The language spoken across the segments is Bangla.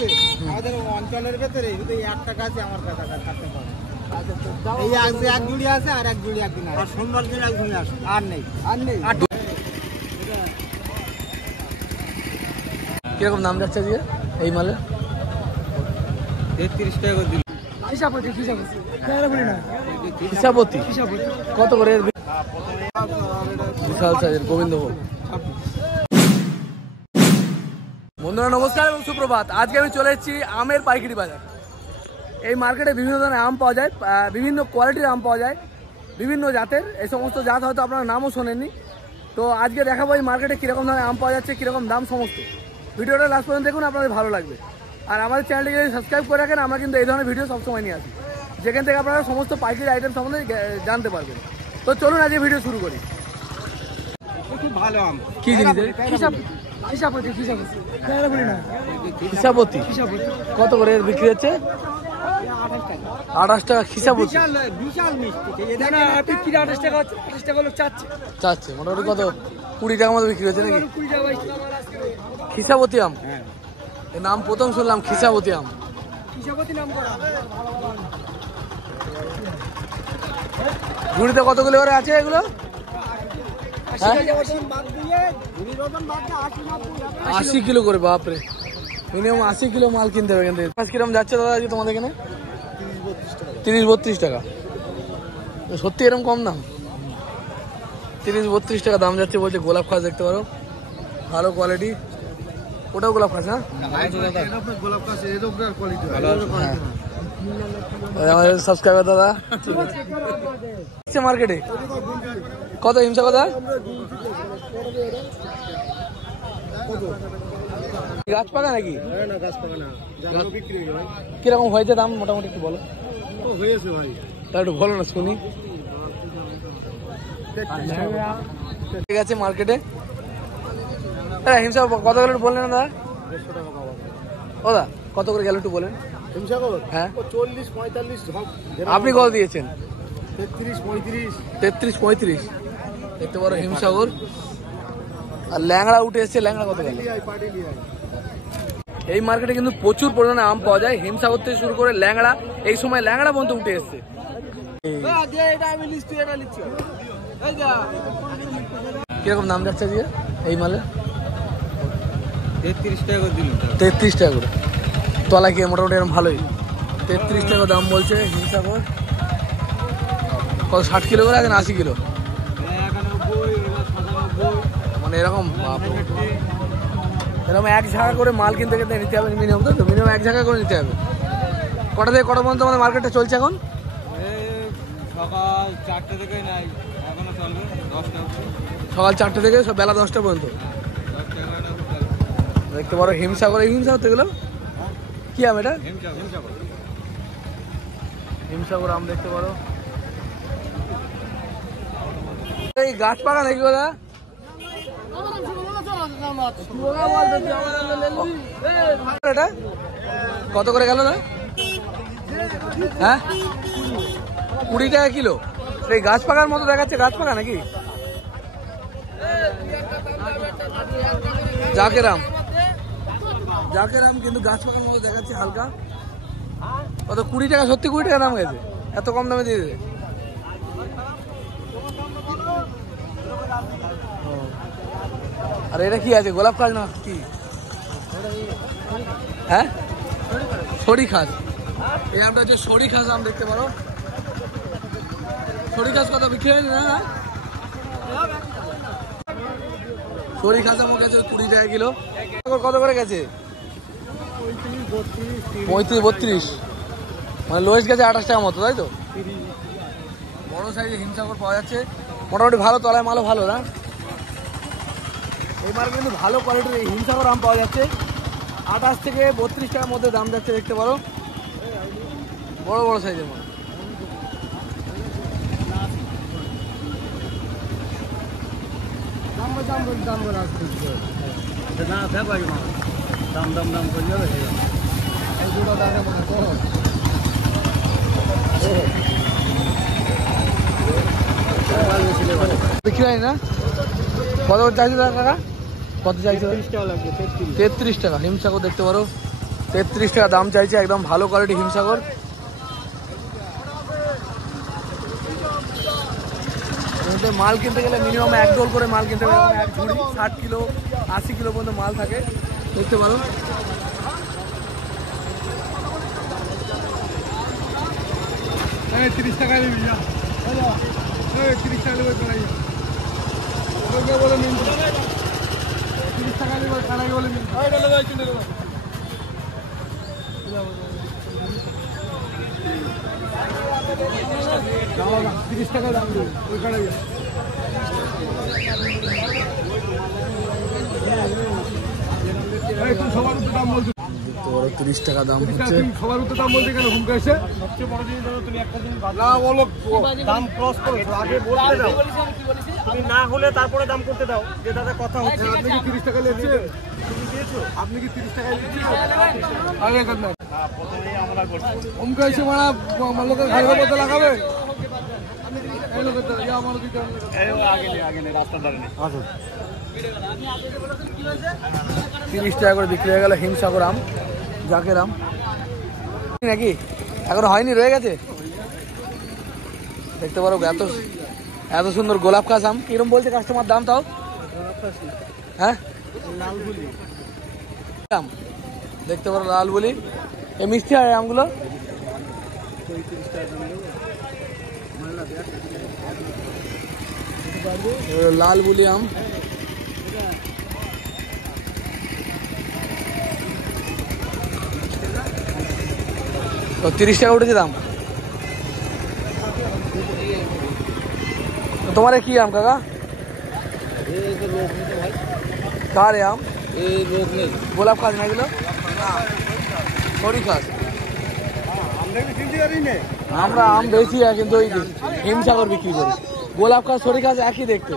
আছে আমাদের অঞ্চলের ভেতরে শুধু একটা গাছ আমার কাছে কাটতে পারে। এই এক জুড়ি আছে আর এক জুড়ি একদিন আর সোমবার দিন এক জুড়ি আসে আর নেই কিরকম দাম যাচ্ছে দিয়ে এই মালে? 33 টাকা করে দিল। হিসাবতি কত করে? বিশাল সাইজের গোবিন্দভোগ। বন্ধুরা নমস্কার এবং সুপ্রভাত। আজকে আমি চলে এসেছি আমের পাইকারি বাজার। এই মার্কেটে বিভিন্ন ধরনের আম পাওয়া যায়, বিভিন্ন কোয়ালিটির আম পাওয়া যায়, বিভিন্ন জাতের। এই সমস্ত জাত হয়তো আপনারা নামও শোনেননি। তো আজকে দেখাবো এই মার্কেটে কীরকম ধরনের আম পাওয়া যাচ্ছে, কীরকম দাম সমস্ত। ভিডিওটা লাস্ট পর্যন্ত দেখুন, আপনাদের ভালো লাগবে। আর আমাদের চ্যানেলটি যদি সাবস্ক্রাইব করে রাখেন, আমরা কিন্তু এই ধরনের ভিডিও সবসময় নিয়ে আসি, যেখান থেকে আপনারা সমস্ত পাইকারি আইটেম সম্বন্ধে জানতে পারবেন। তো চলুন আজকে ভিডিও শুরু করি। খুব ভালো আম। কি জিনিস? হিসাবতি কত করে বিক্রি হচ্ছে? 28 টাকা হিসাবতি। বিশাল মিষ্টি। 28 টাকা চাচ্ছে মোটামুটি কত 20 টাকার মতো বিক্রি হচ্ছে নাকি? হিসাবতি আম, এর নাম প্রথম শুনলাম, হিসাবতি আম। ঝুড়িতে কতগুলো করে আছে এগুলো? 80 কিলো করে, বাপরে। মিনিমাম 80 কিলো মাল কিনতে হবে এখান থেকে। কিরকম যাচ্ছে দাদা আজকে তোমাদের এখানে? 30-32 টাকা। সত্যি এরকম কম দাম? 30-32 টাকা দাম যাচ্ছে বলছে। গোলাপ খাস দেখতে পারো, ভালো কোয়ালিটি। ওটাও গোলাপ খাস? না আমাদের সাবস্ক্রাইবার দাদা মার্কেটে কত হিমসা কথা? গাছ পাকা নাকি? কিরকম হয়েছে দাম মোটামুটি একটু বলো। একটু বলো না শুনি। ঠিক আছে মার্কেটে হিমসা কত করে বললেন দাদা? ও দা কত করে গেল একটু বলেন। হ্যাঁ 40-45। আপনি কত দিয়েছেন? 33-35। দেখতে পারো হিমসাগর। আর ল্যাংড়া উঠে এসছে, ল্যাংড়া কত গেল? এই মার্কেটে কিন্তু প্রচুর পরিমাণে আম পাওয়া যায়, হিমসাগর থেকে শুরু করে ল্যাংড়া। এই সময় ল্যাংড়া পর্যন্ত উঠে এসছে। কিরকম দাম যাচ্ছে দিয়ে এই মালে? 33 টাকা করে দিল। 33 টাকা করে তলা কি মোটামুটি এরকম ভালোই। 33 টাকা দাম বলছে হিমসাগর। কত 60 কিলো করে আছে না 80 কিলো? 91, মানে এরকম এরকম এক ঝাঁকা করে মাল কিনতে কিনতে নিতে হবে মিনিমাম। তো মিনিমাম এক ঝাঁকা করে নিতে হবে। কটা থেকে কটা পর্যন্ত আমাদের মার্কেটটা চলছে এখন? সকাল 4টে থেকে নাই, এখনো চলবে 10টা। সকাল 4টে থেকে বেলা 10টা পর্যন্ত। দেখতে পারো হিমসাগর। এই হিমসাগর এগুলো কি আম? এটা হিমসাগর আম দেখতে পারো। এই গাছ পাকা নাকি কথা? এটা কত করে গেল না? হ্যাঁ 20 টাকা কিলো। এই গাছ পাকার মতো দেখাচ্ছে, গাছ পাকা নাকি? জাকের আম কিন্তু গাছ পাকার মতো দেখাচ্ছে হালকা। কত 20 টাকা? সত্যি 20 টাকা দাম গেছে? এত কম দামে দিয়ে দেবে? আর এটা কি আছে? গোলাপ খাস না কি? হ্যাঁ সরি খাস। এই আমটা হচ্ছে সরি খাস আম, দেখতে পারো। সরি খাস কত বিক্রি হয়েছে না? সরি খাস আমার কাছে 20 টাকা কিলো। কত করে গেছে? 35-32। মানে লোয়েস্ট গেছে 28 টাকা মতো, তাই তো? বড় সাইজের হিমসাগর পাওয়া যাচ্ছে, মোটামুটি ভালো তলায় মালও ভালো না? এবার কিন্তু ভালো কোয়ালিটির এই হিমসাগর আম পাওয়া যাচ্ছে। 28 থেকে 32 টাকার মধ্যে দাম যাচ্ছে, দেখতে পারো। বড় বড় সাইজের মাল। বিক্রি হয় না? কত চাইছে কাকা? কত চাইছে? 33 টাকা। 33 টাকা হিমসাগর দেখতে পারো। 33 টাকা দাম চাইছে, একদম ভালো কোয়ালিটি হিমসাগর। মাল কিনতে গেলে মিনিমাম 1 ডোল করে মাল কিনতে হবে, 1 ঝুড়ি 60 কিলো 80 কিলো পর্যন্ত মাল থাকে, দেখতে পারো। হ্যাঁ 30 টাকা নিবি যা, 30 টাকা নেবে কানাই, ওকে বলে নিন 30 টাকা নেবে কানাই বলে নিন, ওই বলে ভাই চিন্তা করো 30 টাকা দাম দেবে ওই কানাই। 30 টাকা দাম হচ্ছে। সবার উত্তর দাম বলতে কেন হুমকা এসে সবচেয়ে বড় জিনিস ধরো, তুমি একটা জিনিস না বলো দাম ক্রস করো, আগে বলতে দাও, তুমি না হলে তারপরে দাম করতে দাও, যে দাদা কথা হচ্ছে। আপনি কি 30 টাকা নিয়েছেন? তুমি দিয়েছো? আপনি কি 30 টাকা নিয়েছেন? আগে কর না, প্রথমেই আমরা করছি হুমকা এসে মারা লোকের ঘাড়ে পথে লাগাবে। এই লোকের তো ইয়া আমার দিকে আগে রাস্তা ধারে নেই, আসো। 30 টাকা করে বিক্রি হয়ে গেল হিমসাগর আম, জাকের আম নাকি এখনো হয়নি, রয়ে গেছে। দেখতে পারো এত সুন্দর গোলাপ খাস আম। কিরম বলছে কাস্টমার দাম তাও? হ্যাঁ লালগুলি আম দেখতে পারো, লালগুলি। এই মিষ্টি হয় আমগুলো। লালগুলি আম, তো 30 টাকা উঠেছে দাম। তোমার কি আম কাকা? কার আম? গোলাপ খাস না এগুলো? সরি খাস। আমরা আম বেশি কিন্তু ওই হিমসাগর বিক্রি করি। গোলাপ খাস সরি খাস একই দেখতে।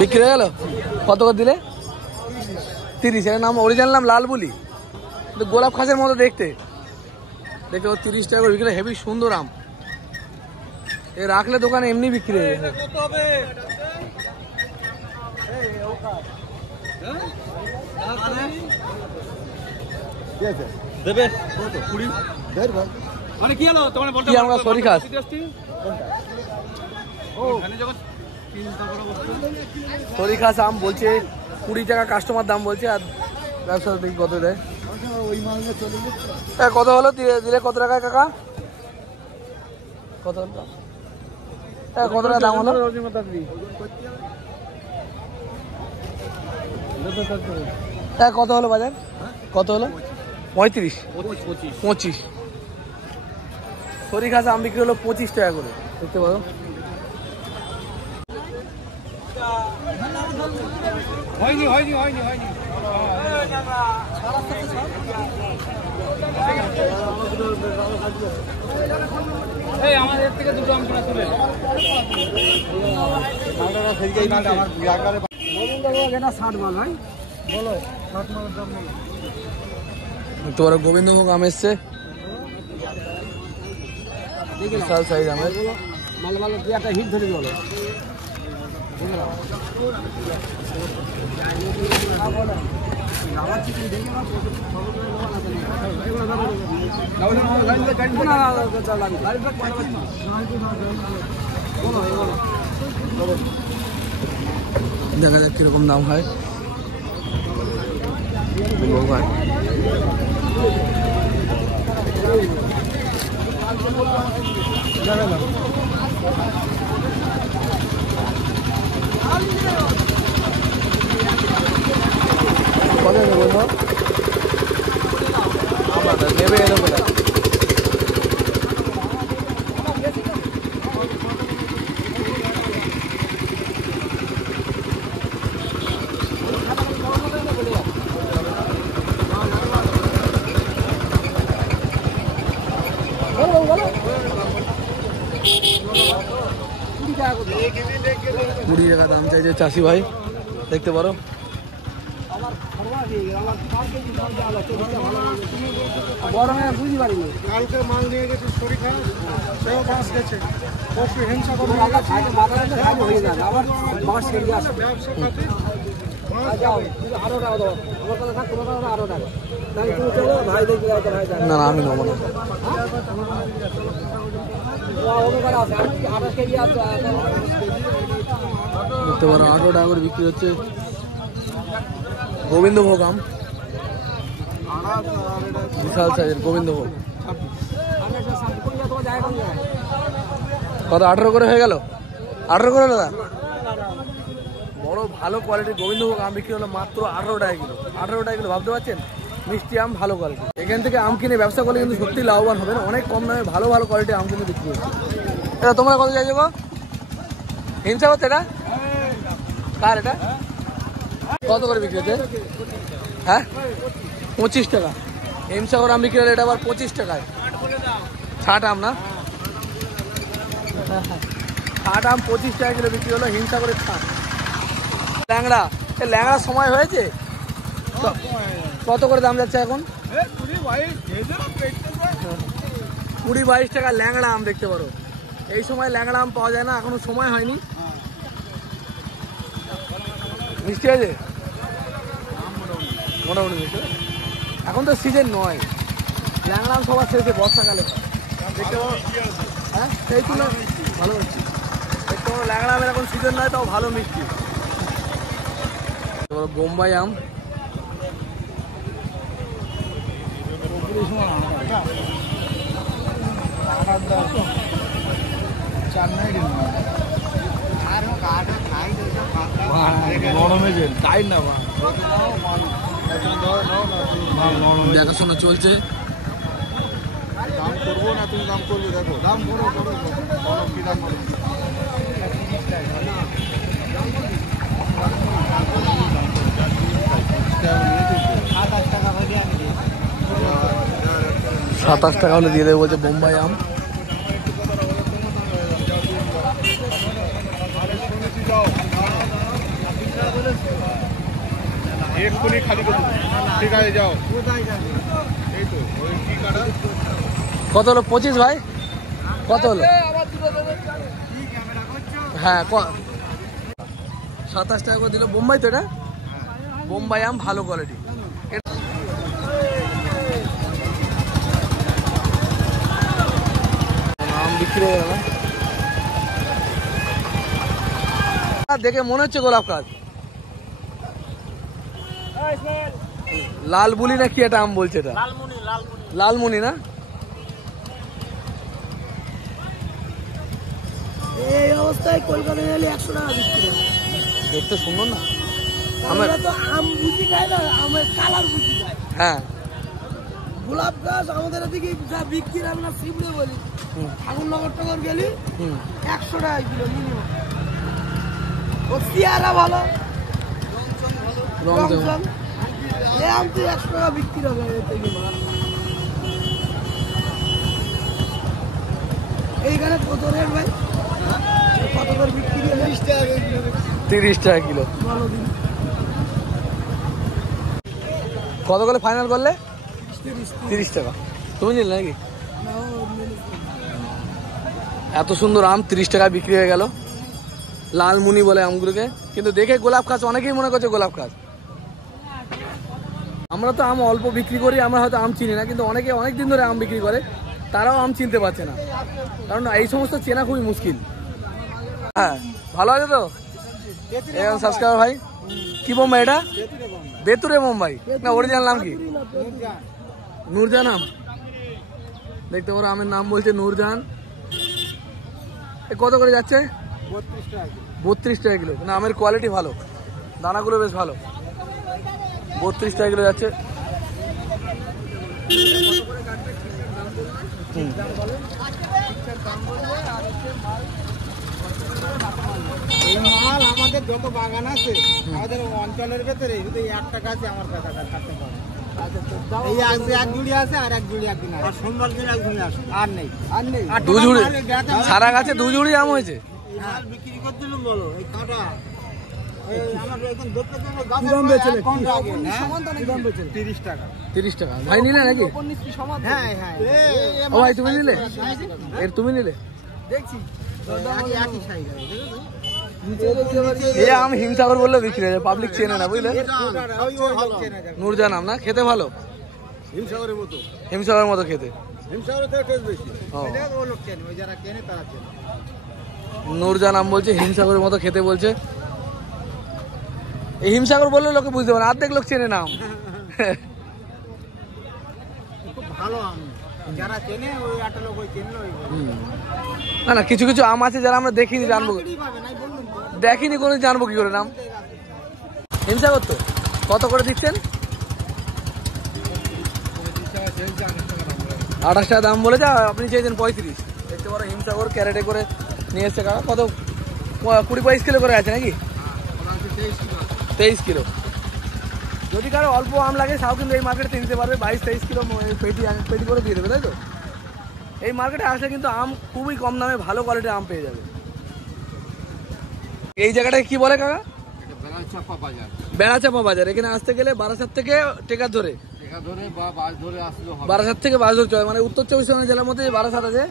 বিক্রি হয়ে গেল? কত করে দিলে? 30। এর নাম অরিজিনাল নাম লালবুলি, কিন্তু গোলাপ খাসের মতো দেখতে। দেখতে 30 টাকা করে বিক্রি, হেভি সুন্দর আম। এ রাখলে দোকানে এমনি বিক্রি হয়ে যাবে। আমরা সরি খাস সরি খাস আম বলছে 20 টাকা কাস্টমার দাম বলছে, আর ব্যবসা দেখি কত দেয়। কত হলো দিলে? কত টাকায় কাকা? কত হলো? কত টাকা দাম হলো? কত হলো বাজার? কত হলো? 35 25। সরি খাস আম বিক্রি হলো 25 টাকা করে, দেখতে পারো। হয়নি। আমাদের থেকে দুটো আম কিনা তুলে তোমার গোবিন্দভোগ আম এসছে, বিশাল সাইজ আমের। একটা হিট ধরে বলো দেখা যাক কিরকম দাম হয়। কত বলবো নেবে এলো বেলা। বলো 20 টাকা দাম চাইছে চাষি ভাই, দেখতে পারো। কালকে মাল নিয়ে গেছে শরীর খারাপ, সেও বাস গেছে, পশু হিংসা করে না না আমি নেবো না। দেখতে পারো 18 টাকা করে বিক্রি হচ্ছে গোবিন্দভোগ আম, বিশাল সাইজের গোবিন্দভোগ। কত 18 করে হয়ে গেল? 18 করে দাদা? বড় ভালো কোয়ালিটির গোবিন্দভোগ আম বিক্রি হলো মাত্র 18 টাকা কিলো। 18 টাকা কিলো, ভাবতে পারছেন? মিষ্টি আম, ভালো কোয়ালিটি। এখান থেকে আম কিনে ব্যবসা করলে কিন্তু সত্যি লাভবান হবে না, অনেক কম দামে ভালো ভালো কোয়ালিটির আম কিন্তু বিক্রি হচ্ছে। এটা তোমরা কত চাইছো গো? হিংসা করছে এটা? কার এটা? কত করে বিক্রি হচ্ছে? হ্যাঁ 25 টাকা। হিমসাগর আম বিক্রি হলে এটা আবার 25 টাকায়। ছাট আম না, ছাট আম 25 টাকা কিলো বিক্রি হলো, হিমসাগরের ছাট। ল্যাংড়া, এই ল্যাংড়ার সময় হয়েছে? কত করে দাম যাচ্ছে এখন? 20-22 টাকা ল্যাংড়া আম, দেখতে পারো। এই সময় ল্যাংড়া আম পাওয়া যায় না, এখনো সময় হয়নি। মিষ্টি আছে মোটামুটি মিষ্টি। এখন তো সিজন নয়, ল্যাংড়া আম সবার শেষে বর্ষাকালে। দেখতে পারো, হ্যাঁ সেই তুলে ভালো হচ্ছে। দেখতে পারো ল্যাংড়া আমের এখন সিজন নয়, তাও ভালো মিষ্টি। বোম্বাই আম, দেখাশোনা চলছে। দাম করবো না, তুমি দাম করবে, দেখো দাম করো কি দাম করো। 27 টাকা হলে দিয়ে দেবে বলছে বোম্বাই আম। ঠিক আছে যাও। কত হলো? 25 ভাই, কত হলো? হ্যাঁ 27 টাকা করে দিল। বোম্বাই তো এটা, বোম্বাই আম ভালো কোয়ালিটি। আম বিক্রি হয়ে গেল, দেখে মনে হচ্ছে গোলাপ গাছ। লালমুনি না কি এটা আম বলছে? এটা লালমুনি না? এই অবস্থায় কলকাতায় এলে 100 টাকা বিক্রি হয়। দেখতে সুন্দর না? আমরা তো আম বুঝি খাই না, আমের কালার বুঝি খাই। হ্যাঁ গোলাপ গাছ আমাদের এদিকে যা বিক্রি হয়, আমরা সিমড়ে বলি। ঠাকুরনগর টগর গেলি 100 টাকা কিলো মিনিমাম। ও চেয়ারা ভালো, রং এই আম তো 100 টাকা বিক্রি হবে। এইখানে কত রেট ভাই? কত করে বিক্রি হবে? 30 টাকা কিলো। কত করে ফাইনাল করলে? 30 টাকা। তুমি নিলে নাকি? এত সুন্দর আম 30 টাকা বিক্রি হয়ে গেল। লালমুনি বলে আমগুলোকে, কিন্তু দেখে গোলাপ গাছ অনেকেই মনে করছে গোলাপ গাছ। আমরা তো আম অল্প বিক্রি করি, আমরা হয়তো আম চিনি না, কিন্তু অনেকে অনেক দিন ধরে আম বিক্রি করে, তারাও আম চিনতে পারছে না, কারণ এই সমস্ত চেনা খুবই মুশকিল। হ্যাঁ ভালো আছে তো? সাবস্ক্রাইবার ভাই, কি বোম্বাই এটা? বেতুরে বোম্বাই না? অরিজিনাল নাম কি? নূরজান আম। দেখতে পারো আমের নাম বলছে নূরজান। কত করে যাচ্ছে? 32 টাকা কিলো। না আমের কোয়ালিটি ভালো, দানাগুলো বেশ ভালো। 32 টাকা কিলো যাচ্ছে। মাল আমাদের যত বাগান আছে আমাদের অঞ্চলের ভেতরে শুধু একটা গাছে আমার কাছে কাটতে পারে। এই এক জুড়ি আছে আর এক জুড়ি একদিন আছে, আর সোমবার দিন এক জুড়ি আসে, আর নেই। 2 ঝুড়ি সারা গাছে 2 ঝুড়ি আম হয়েছে। বিক্রি করে দিলাম বলো এই কাটা আমার এখন দেখতে দাম বেচলে 30 টাকা 30 টাকা ভাই নিলে নাকি হ্যাঁ হ্যাঁ ও ভাই তুমি নিলে এর তুমি নিলে দেখছি একই সাইজ এই আম হিমসাগর বললে বিক্রি হয় পাবলিক চেনে না বুঝলে নূরজান আম না খেতে ভালো হিমসাগরের মতো হিমসাগরের মতো খেতে হিমসাগরের থেকে টেস্ট বেশি ও। ও লোক চেনে ওই যারা চেনে তারা চেনে নূরজান আম বলছে হিমসাগরের মতো খেতে বলছে এই হিমসাগর বললে লোকে বুঝতে পারে অর্ধেক লোক চেনে না আম খুব ভালো আম যারা চেনে ওই একটা লোক ওই চেনলো ওই না না কিছু কিছু আম আছে যারা আমরা দেখিনি জানবো পাবে নাই বললাম তো দেখিনি কোনো জানবো কি করে নাম হিমসাগর তো কত করে দিচ্ছেন 28 টাকা দাম বলেছে আর আপনি চেয়েছেন 35 দেখতে পারো হিমসাগর ক্যারেটে করে নিয়ে এসছে কাকা কত 20-22 কিলো করে আছে নাকি 23 কিলো যদি কারো অল্প আম লাগে তাও কিন্তু এই মার্কেটে নিতে পারবে 22-23 কিলো পেটি করে দিয়ে দেবে তাই তো এই মার্কেটে আসলে কিন্তু আম খুবই কম দামে ভালো কোয়ালিটির আম পেয়ে যাবে এই জায়গাটাকে কি বলে কাকা বেড়াচাপা বাজার বেড়াচাপা বাজার এখানে আসতে গেলে বারাসাত থেকে টেকার ধরে দেখা ধরে বা বাস ধরে আসলেও হবে বারাসাত থেকে বাস ধরতে হয় মানে উত্তর 24 পরগনা জেলার মধ্যে যে বারাসাত আছে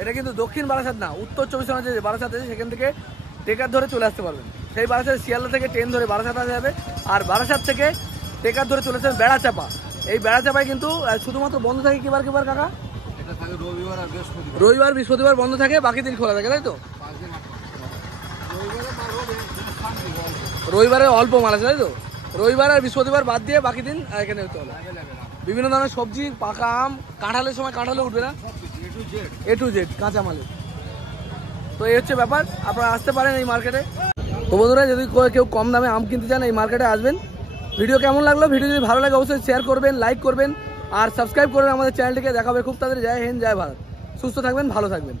এটা কিন্তু দক্ষিণ বারাসাত না উত্তর 24 পরগনা যে বারাসাত আছে সেখান থেকে টেকার ধরে চলে আসতে পারবেন সেই বারাসাত শিয়ালদা থেকে ট্রেন ধরে বারাসাত আসা যাবে আর বারাসাত থেকে টেকার ধরে চলে আসবেন বেড়াচাপা এই বেড়াচাপায় কিন্তু শুধুমাত্র বন্ধ থাকে কিবার কিবার কাকা এটা থাকে রবিবার আর বৃহস্পতিবার রবিবার বৃহস্পতিবার বন্ধ থাকে বাকি দিন খোলা থাকে তাই তো 5 দিন রবিবারে মাল হবে শান্তি গল্প রবিবারে অল্প মাল আছে তাই তো রবিবার আর বৃহস্পতিবার বাদ দিয়ে বাকি দিন এখানে হতে হবে বিভিন্ন ধরনের সবজি পাকা আম কাঁঠালের সময় কাঁঠালে উঠবে না A to Z কাঁচা মালের তো এই হচ্ছে ব্যাপার আপনারা আসতে পারেন এই মার্কেটে তো বন্ধুরা যদি কেউ কম দামে আম কিনতে চান এই মার্কেটে আসবেন ভিডিও কেমন লাগলো ভিডিও যদি ভালো লাগে অবশ্যই শেয়ার করবেন লাইক করবেন আর সাবস্ক্রাইব করবেন আমাদের চ্যানেলটিকে দেখাবে খুব তাড়াতাড়ি জয় হিন্দ জয় ভারত সুস্থ থাকবেন ভালো থাকবেন